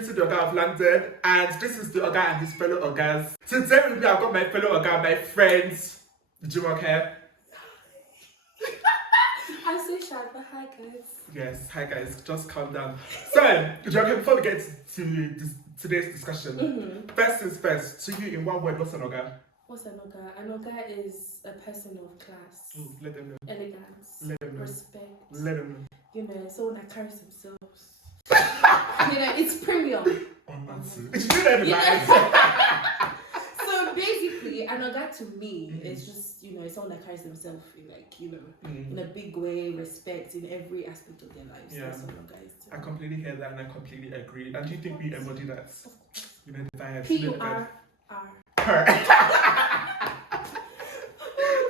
listening to the Oga of London, and this is the Oga and his fellow Ogas. Today with me, I've got my fellow Oga, my friends, Jumoke. I'm so shy, but hi guys. Yes, hi guys, just calm down. So, Jumoke, before we get to today's discussion, first things first, to you in one word, what's an Oga? What's an Oga? An Oga is a person of class, Let them know. elegance, Let them know. respect. Let them know. You know, someone that carries themselves. You know, it's premium. So basically, an Oga to me is just, you know, someone that carries themselves in a big way, respect in every aspect of their lives. Yeah. That's what an Oga is to I me. completely hear that and I completely agree. And do you think we embody that? You know, the vibes. P-U-R-R.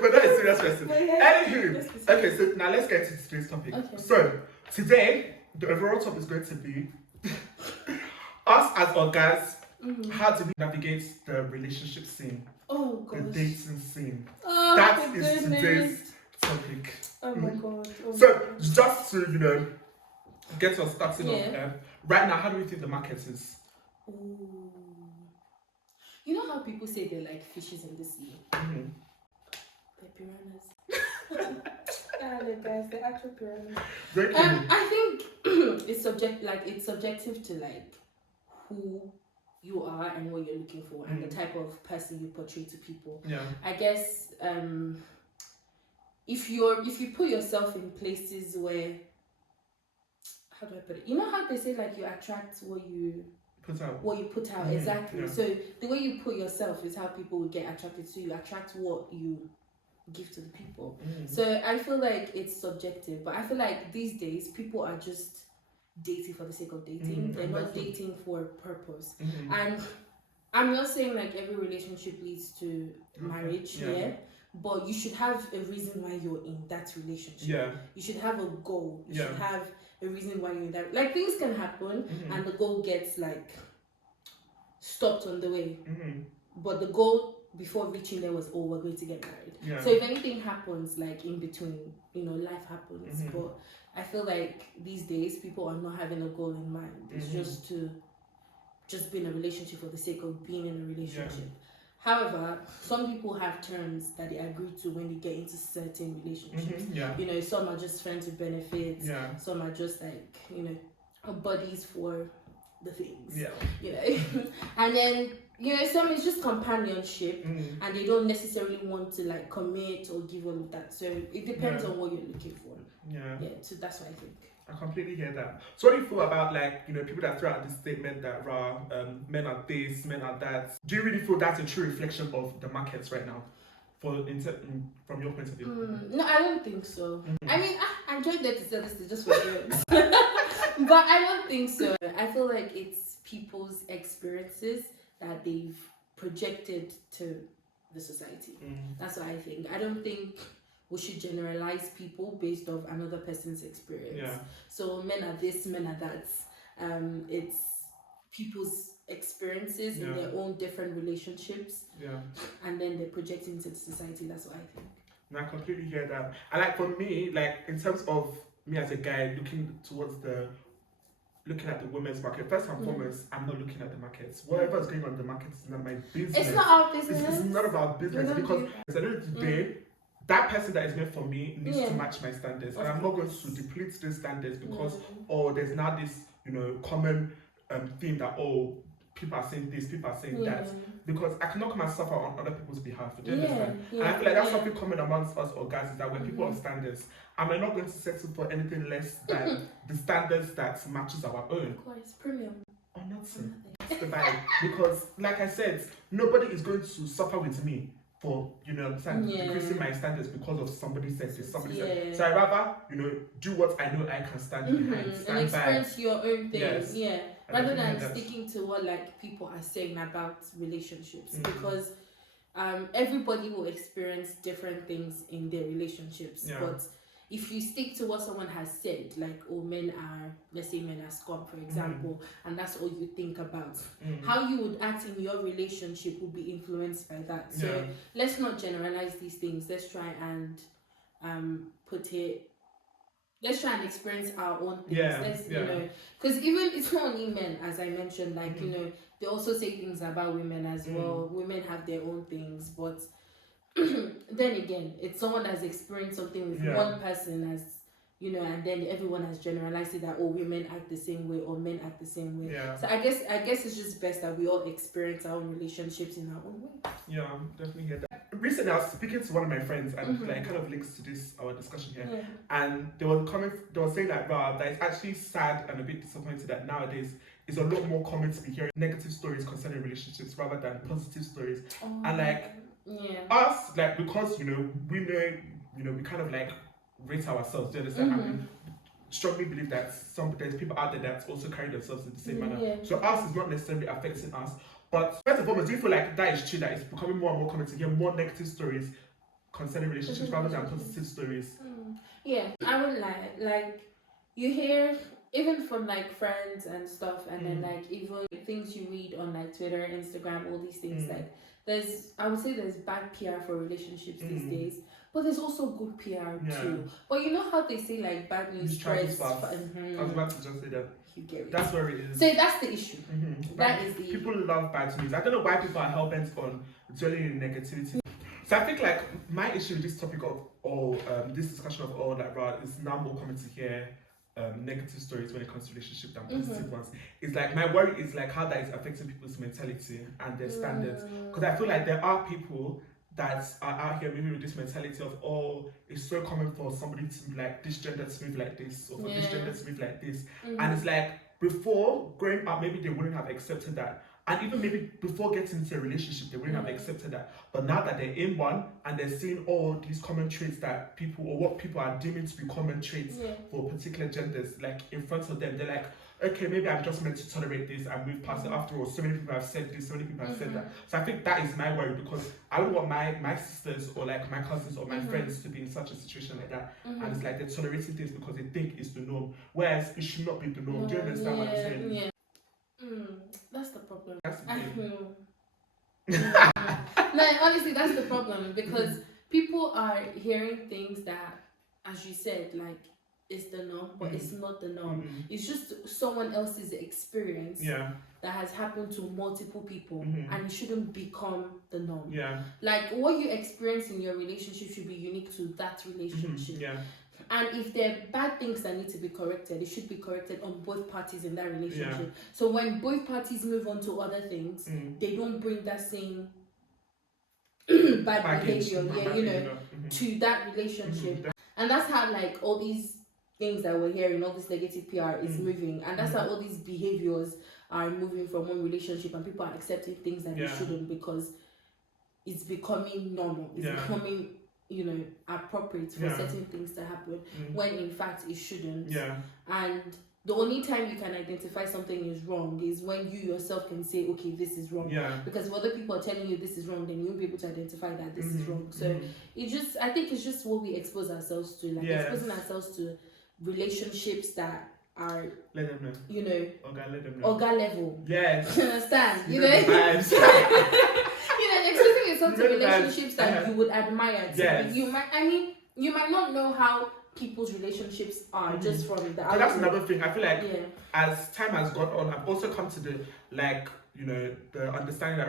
But that is serious question. Yeah. Anywho, okay, so now let's get to today's topic. Okay. So, today, the overall topic is going to be us as Ogas, how do we navigate the relationship scene, Oh the gosh. dating scene. Oh, That my is goodness. today's topic. Oh my god. Oh So, my God. just to, you know, get us started Yeah. off, right now, how do we think the market is? Ooh. You know how people say they're like fishes in the sea? They're piranhas. The guys, they're actual piranhas. Very clearly. I think it's subjective to like who you are and what you're looking for and the type of person you portray to people. Yeah. I guess if you put yourself in places where, how do I put it? You know how they say like you attract what you put out. Exactly. Yeah. So the way you put yourself is how people will get attracted to you. Attract what you give to the people. So I feel like it's subjective, but I feel like these days people are just dating for the sake of dating. They're not dating for a purpose. And I'm not saying like every relationship leads to marriage, but you should have a reason why you're in that relationship. Yeah. You should have a goal. You should have a reason why you're in that. Like things can happen and the goal gets like stopped on the way. But the goal before reaching there was, oh, we're going to get married. Yeah. So if anything happens like in between, you know, life happens. But I feel like these days people are not having a goal in mind. It's just be in a relationship for the sake of being in a relationship. However, some people have terms that they agree to when they get into certain relationships. You know, some are just friends with benefits. Some are just like, you know, buddies for the things. You know, and then, you know, some is just companionship and they don't necessarily want to like commit or give all of that. So it depends on what you're looking for. So that's what I think. I completely hear that. So what do you feel about like, you know, people that throw out this statement that men are this, men are that? Do you really feel that's a true reflection of the markets right now? From your point of view? No, I don't think so. I mean, I'm trying to say this just for jokes. But I don't think so. I feel like it's people's experiences that they've projected to the society. That's what I think. I don't think we should generalize people based off another person's experience. So men are this, men are that. It's people's experiences in their own different relationships. And then they're projecting into the society. That's what I think. And I completely hear that. And like for me, like in terms of me as a guy looking at the women's market, first and foremost, I'm not looking at the markets. Whatever's going on in the market is not my business. It's not our business. It's not about business because at the end of the day, that person that is meant for me needs to match my standards. And I'm not going to deplete these standards because, there's now this, you know, common theme that, people are saying this, people are saying that. Because I cannot come and suffer on other people's behalf. Do you understand? And I feel like that's something common amongst us or guys is that when people have standards, I'm not going to settle for anything less than the standards that matches our own. Of course, premium. Or nothing. That's the vibe. Because, like I said, nobody is going to suffer with me for, you know, decreasing my standards because of somebody said this, somebody said. So I rather, you know, do what I know I can stand behind. Stand and experience by. your own things. Rather than that. sticking to what like people are saying about relationships. Because everybody will experience different things in their relationships. But if you stick to what someone has said, like, let's say men are scum, for example, and that's all you think about, how you would act in your relationship will be influenced by that. So let's not generalize these things. Let's try and put it let's try and experience our own things. Yeah, Let's, yeah. you know, because even it's not only men, as I mentioned, like, you know, they also say things about women as well. Women have their own things, but then again, it's someone that's experienced something with one person, as you know, and then everyone has generalized it that, oh, women act the same way or men act the same way. Yeah. So I guess it's just best that we all experience our own relationships in our own way. Yeah, definitely hear that. Recently, I was speaking to one of my friends, and like kind of links to this our discussion here, and they were saying like, wow, that it's actually sad and a bit disappointed that nowadays it's a lot more common to be hearing negative stories concerning relationships rather than positive stories, and like us, like, because you know we know, you know, we kind of like rate ourselves. Do you understand? And we strongly believe that there's people out there that also carry themselves in the same manner. So us is not necessarily affecting us. But first and foremost, do you feel like that is true, that it's becoming more and more common to hear more negative stories concerning relationships rather than positive stories? Yeah, I wouldn't lie. Like, you hear even from like friends and stuff, and then like even things you read on like Twitter, Instagram, all these things. Like, I would say there's bad PR for relationships these days, but there's also good PR too. But you know how they say like bad news spreads fast. I was about to just say that. You get it. That's where it is. So that's the issue. That is the people love bad news. I don't know why people are hell bent on dwelling in negativity. So I think like my issue with this topic of this discussion of all that is now more common to hear negative stories when it comes to relationships than positive ones. It's like my worry is like how that is affecting people's mentality and their standards. Because I feel like there are people that are out here maybe with this mentality of, oh, it's so common for somebody to like this gender to move like this, or for this gender to move like this. And it's like before growing up, maybe they wouldn't have accepted that. And even maybe before getting into a relationship, they wouldn't have accepted that. But now that they're in one and they're seeing all these common traits that people, or what people are deeming to be common traits for particular genders, like in front of them, they're like, okay, maybe I'm just meant to tolerate this and move past it. After all, so many people have said this, so many people have said that. So I think that is my worry, because I don't want my sisters or like my cousins or my friends to be in such a situation like that. And it's like they're tolerating things because they think it's the norm, whereas it should not be the norm. Do you understand what I'm saying? Yeah. That's the problem. That's the thing. No, honestly, that's the problem, because people are hearing things that, as you said, like, it's the norm, but it's not the norm. It's just someone else's experience that has happened to multiple people, and it shouldn't become the norm. Like, what you experience in your relationship should be unique to that relationship. And if there are bad things that need to be corrected, it should be corrected on both parties in that relationship. So when both parties move on to other things, they don't bring that same bad behavior, to that relationship. And that's how like all these things that we're hearing, all this negative PR is moving, and that's how all these behaviors are moving from one relationship, and people are accepting things that they shouldn't, because it's becoming normal. It's becoming, you know, appropriate for certain things to happen when in fact it shouldn't. And the only time you can identify something is wrong is when you yourself can say, okay, this is wrong. Because if other people are telling you this is wrong, then you won't be able to identify that this is wrong. So I think it's just what we expose ourselves to, like exposing ourselves to relationships that are, let them know, you know, Oga level. Yes. You understand? You know? You exposing yourself to relationships that you would admire. You might not know how people's relationships are just from the outside. That's another thing. I feel like as time has gone on, I've also come to the, like, you know, the understanding that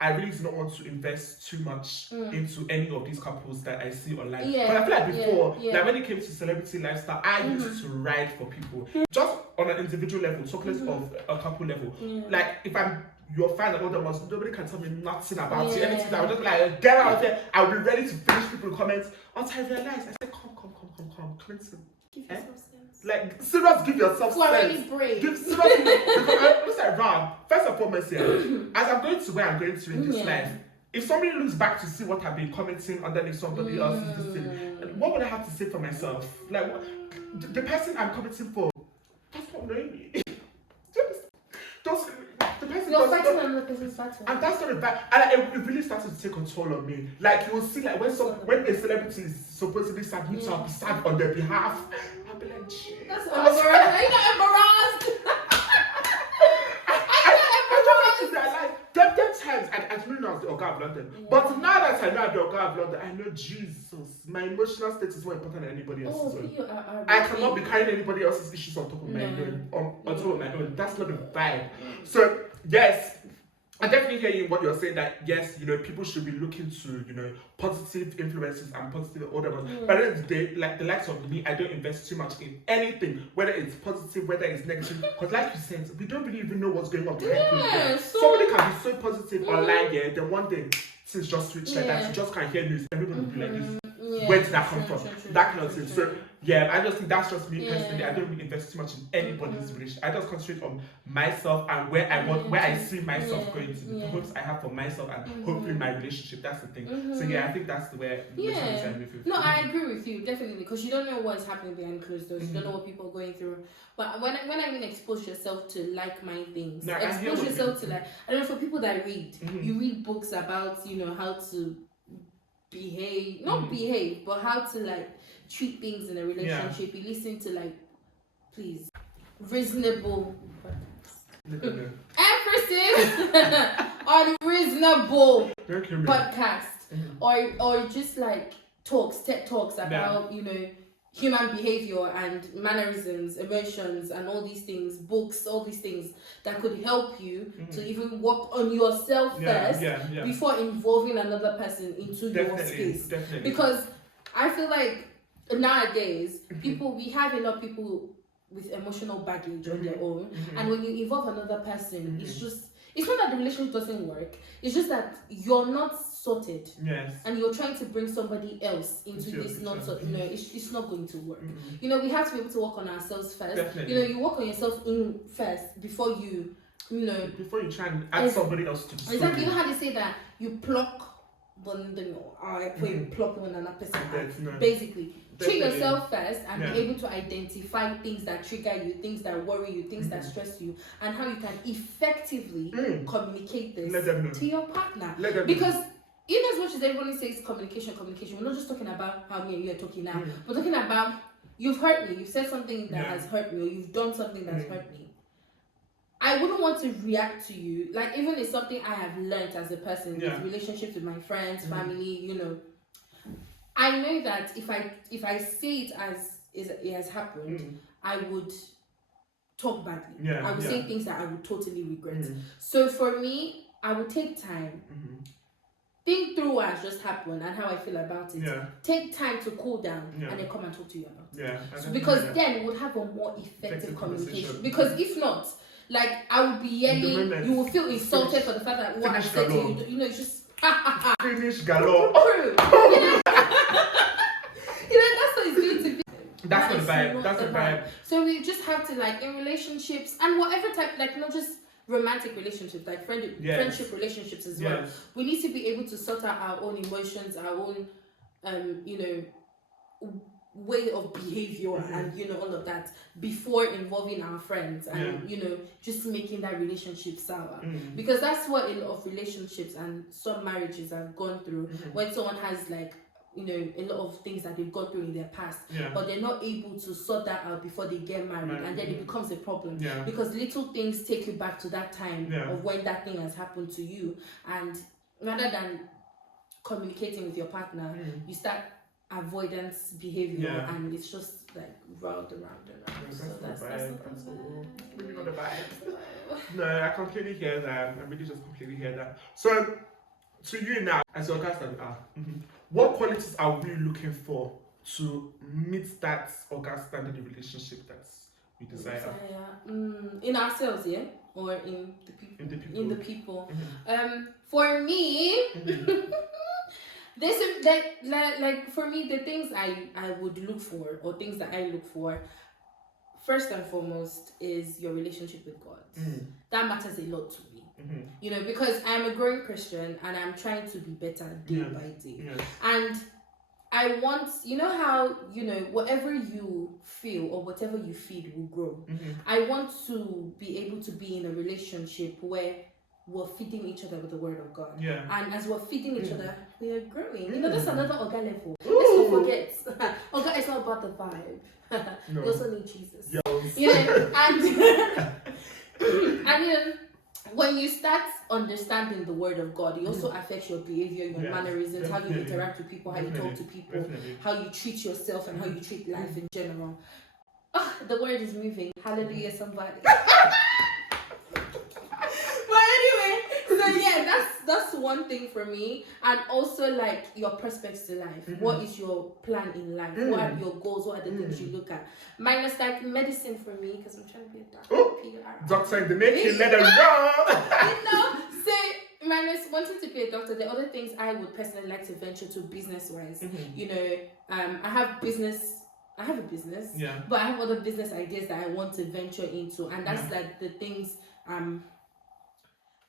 I really do not want to invest too much into any of these couples that I see online. But I feel like before, like when it came to celebrity lifestyle, I used to ride for people. Just on an individual level, talk less of a couple level. Like, if I'm your fan and all that was, nobody can tell me nothing about you. Anything that I would just like, get out of here. I will be ready to finish people comments until I realized, I said, come, Clinton. Give yourself sense. Like, serious, give yourself sense. Brave. Give serious, because I was like, first and foremost here, as I'm going to where I'm going to in this life, if somebody looks back to see what I've been commenting underneath somebody else's thing, what would I have to say for myself? Like, what, the person I'm commenting for does not know me. The person you're fighting another person's battle. And that's not a bad, and it really started to take control of me. Like, you will see, like, when a celebrity is supposedly sad, which I'll be sad on their behalf, I'll be like, gee. That's embarrassed. Are you not embarrassed? I don't know. Them times I didn't know I was the Oga of London. Yeah. But now that I know I'm the Oga of London, I know Jesus. My emotional state is more important than anybody else's. I cannot be carrying anybody else's issues on top of my own. On top of my own. That's not the vibe. So yes. I definitely hear you in what you're saying, that yes, people should be looking to, positive influences and positive older ones. But at the end of the day, like the likes of me, I don't invest too much in anything, whether it's positive, whether it's negative. Because like you said, we don't really even know what's going on behind so somebody can be so positive online, then one day things just switch like that. You just can't hear news. Everybody will be like this. Where did that come from? That kind of thing. So yeah, I just think that's just me personally. I don't really invest too much in anybody's relationship. I just concentrate on myself and where I see myself going to, the hopes I have for myself and hopefully my relationship. That's the thing. So yeah, I think that's the way. No, I agree with you definitely, because you don't know what's happening behind closed doors. You don't know what people are going through. But when I mean expose yourself to like-minded things, expose yourself to I don't know, for people that read, you read books about how to behave, not behave, but how to treat things in a relationship. You listen to please, reasonable emphasis on reasonable podcast, or just TED talks about human behavior and mannerisms, emotions, and all these things, books, all these things that could help you to even work on yourself first before involving another person into your space. Because I feel like nowadays, we have a lot of people with emotional baggage on their own, and when you involve another person, it's not that the relationship doesn't work, it's just that you're not sorted, and you're trying to bring somebody else into this not so it's not going to work. We have to be able to work on ourselves first. You work on yourself in first before you before you try and add somebody else to the story. Exactly. You know how they say that you pluck before you pluck another person. Basically, treat yourself first and be able to identify things that trigger you, things that worry you, things that stress you, and how you can effectively communicate this to your partner. Because in as much as everybody says communication, we're not just talking about how me and you are talking now. We're talking about you've hurt me, you've said something that has hurt me, or you've done something that's hurt me. I wouldn't want to react to you, even if something I have learned as a person, with relationships with my friends, family, I know that if I say it as it has happened, I would talk badly. I would say things that I would totally regret. So for me, I would take time, think through what has just happened and how I feel about it. Take time to cool down and then come and talk to you about it. So because then we would have a more effective communication. Because if not, I would be yelling, you will feel insulted for the fact that what I said to you, it's just finish galore. That's what it's going to be. That's the vibe. That's the vibe. So we just have to in relationships and whatever type, not just romantic relationships, friendship relationships as well. We need to be able to sort out our own emotions, our own way of behavior and all of that before involving our friends and just making that relationship sour, because that's what a lot of relationships and some marriages have gone through, when someone has a lot of things that they've gone through in their past, but they're not able to sort that out before they get married, and then it becomes a problem because little things take you back to that time of when that thing has happened to you, and rather than communicating with your partner, you start avoidance behavior, and it's just round and round and round. So that's really not the vibe. No, I completely hear that. I really just completely hear that. So, to you now, as your guys that we are, what qualities are we looking for to meet that Oga standard relationship that we desire? In ourselves, or in the people. For me. This is for me, the things I would look for, or things that I look for, first and foremost, is your relationship with God. That matters a lot to me. Because I'm a growing Christian and I'm trying to be better day by day. And I want, how, whatever you feel or whatever you feed will grow. I want to be able to be in a relationship where we're feeding each other with the word of God. And as we're feeding each other, we are growing. That's another Oga level. Let's not forget. Oga is not about the vibe. No. You also need Jesus. And when you start understanding the word of God, it also affects your behavior, your mannerisms, how you interact with people, how you talk to people, how you treat yourself, and how you treat life in general. The word is moving. Hallelujah, somebody. But anyway, so yeah, that's one thing for me. And also like your prospects to life. What is your plan in life? What are your goals? What are the things you look at? Minus like medicine for me, because I'm trying to be a doctor. Doctor in the making, let them know. Say minus wanting to be a doctor. The other things I would personally like to venture to business wise. I have a business, but I have other business ideas that I want to venture into, and that's like the things I'm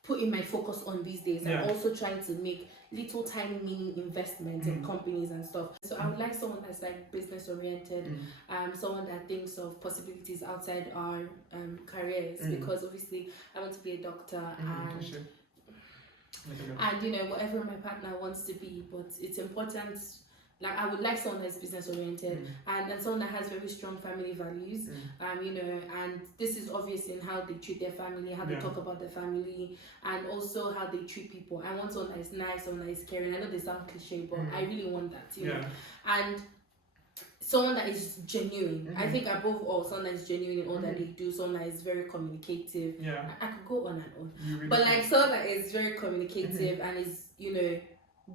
putting my focus on these days. I'm also trying to make little tiny mini investments in companies and stuff. So I would like someone that's like business oriented, someone that thinks of possibilities outside our careers, because obviously I want to be a doctor and whatever my partner wants to be, but it's important. Like I would like someone that's business oriented and someone that has very strong family values. And this is obvious in how they treat their family, how they talk about their family, and also how they treat people. I want someone that is nice, someone that is caring. I know they sound cliche, but I really want that, And someone that is genuine. I think above all, someone that is genuine in all that they do, someone that is very communicative. I could go on and on. Really but like someone that is very communicative and is,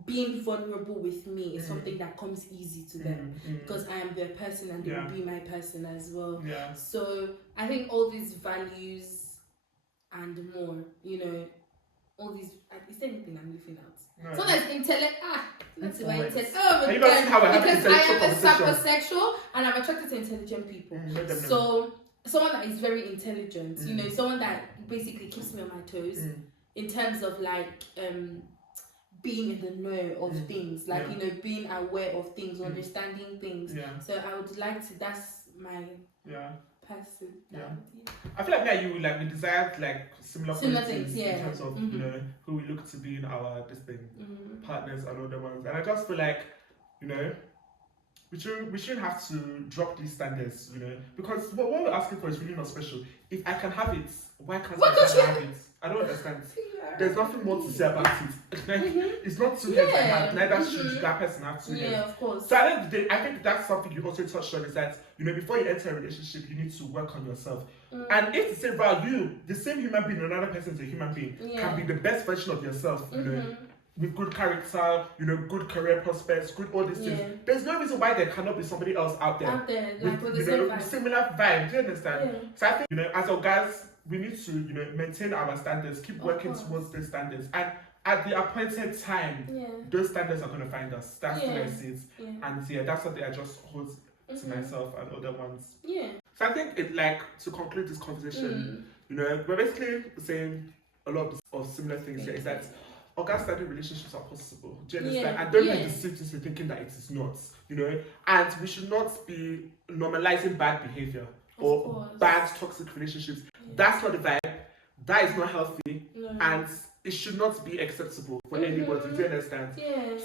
being vulnerable with me is something that comes easy to them because I am their person and they will be my person as well. So I think all these values and more, all these. Is there anything I'm leaving out? No. So that's intellect. That's my intellect. Oh my God! Because I am a psychosexual and I'm attracted to intelligent people. So someone that is very intelligent, someone that basically keeps me on my toes in terms of like being in the know of things, like being aware of things, understanding things. So I would like to. That's my person. I feel like we desired like similar things in terms of who we look to be in our partners and other ones. And I just feel like we shouldn't have to drop these standards, because what we're asking for is really not special. If I can have it, why can't I have it? I don't understand. There's nothing more to say about it. It's not two heads I have. Neither should that person have two heads. Yeah, of course. So I think that's something you also touched on, is that before you enter a relationship, you need to work on yourself. And if to say about you, the same human being, another person is a human being, can be the best version of yourself. With good character, good career prospects, good all these things. There's no reason why there cannot be somebody else out there like with the same vibe. Similar vibe. Do you understand? So I think as Ogas, we need to maintain our standards, keep working towards those standards, and at the appointed time, those standards are going to find us. That's what I see it. And that's something I just hold to myself and other ones. So I think to conclude this conversation, we're basically saying a lot of similar things here. Is that Ogas-standard relationships are possible. Do you understand? And don't be deceived into thinking that it is not. And we should not be normalizing bad behavior or bad toxic relationships. That's not the vibe. That is not healthy. And it should not be acceptable for anybody. Do you understand?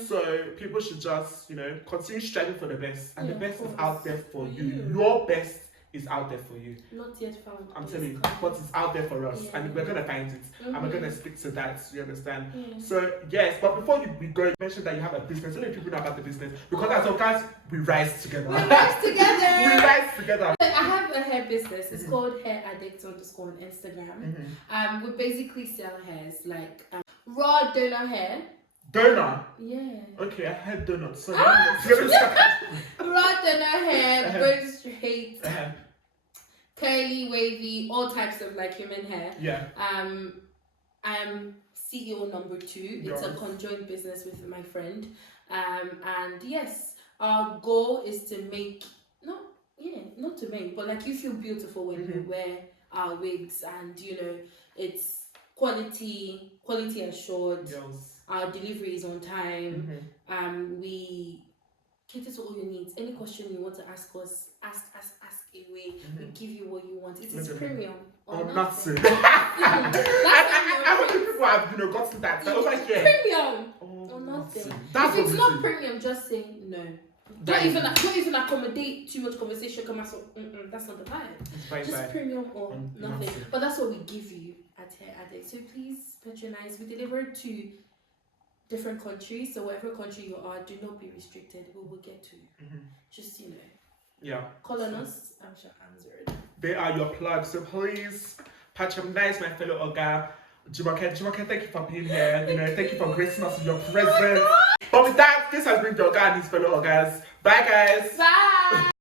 So people should just, continue striving for the best. And the best is out there for you. Your best is out there for you. Not yet found. I'm telling you, but it's out there for us, and we're gonna find it, and we're gonna stick to that. You understand? So yes, but before we go, you mentioned that you have a business. Let people know about the business, because as Ogas, we rise together. We rise together. We rise together. I have a hair business. It's called Hair Addict _ on Instagram. We basically sell hairs like raw donor hair. Donor? Yeah. Okay, I had donuts. So raw donor hair, goes straight, curly, wavy, all types of like human hair. I'm CEO number 2. It's a conjoined business with my friend. And yes, our goal is to make not to make, but like you feel beautiful when you wear our wigs, and it's quality assured. Our delivery is on time. We cater to all your needs. Any question you want to ask us, ask away. We give you what you want. It is premium or nothing. I think people have gotten that. So premium or nothing. If it's not premium, just say no. Don't even accommodate too much conversation. That's not the vibe. Just premium or nothing. But that's what we give you. at Hair Addict. So please patronize. We deliver to different countries, so whatever country you are, do not be restricted. We will get to you. Just, you know. Yeah. Call on us. I'm sure answered. They are your plugs, so please patronize my fellow Oga. Jumoke, thank you for being here. You know, thank you for gracing us with your presence. But with that, this has been the Oga and his fellow Ogas. Bye, guys. Bye.